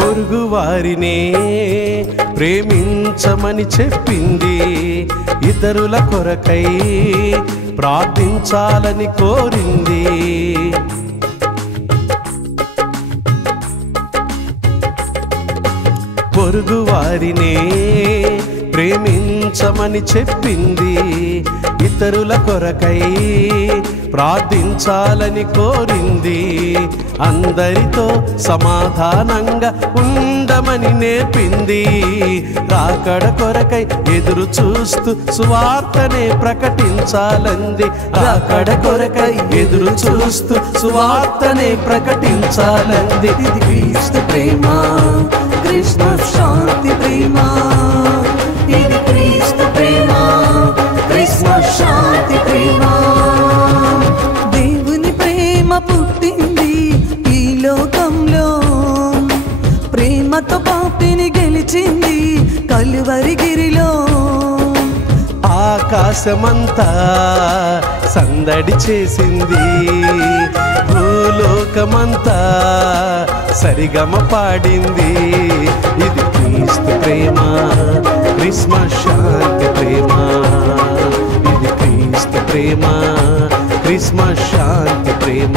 పొరుగు వారినే ప్రేమించమని చెప్పింది, ఇతరుల కొరకై ప్రార్థించాలని కోరింది. పొరుగు వారినే ప్రేమించమని చెప్పింది, ఇతరుల కొరకై ప్రార్థించాలని కోరింది. అందరితో సమాధానంగా ఉండమని నేర్పింది. రాకడ కొరకై ఎదురు చూస్తూ సువార్తనే ప్రకటించాలంది. రాకడ కొరకై ఎదురు చూస్తూ సువార్తనే ప్రకటించాలంది. ఇది క్రీస్తు ప్రేమ, క్రిస్మస్ శాంతి ప్రేమ. ఇది క్రీస్తు ప్రేమ, క్రిస్మస్ శాంతి ప్రేమ. దేవుని ప్రేమ పుట్టింది ఈ లోకంలో, ప్రేమతో పాపిని గెలిచింది కలువరి గిరిలో. ఆకాశమంతా సందడి చేసింది, భూలోకమంతా సరిగమ పాడింది. ఇది క్రీస్తు ప్రేమ, క్రిస్మస్ శాంతి ప్రేమ. ఇది క్రీస్తు ప్రేమ, క్రిస్మస్ శాంతి ప్రేమ.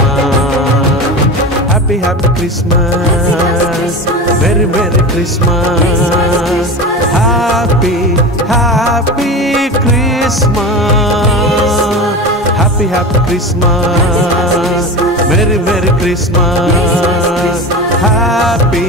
Happy happy Christmas, very very Christmas. Happy happy Christmas, happy happy Christmas, very very Christmas. Happy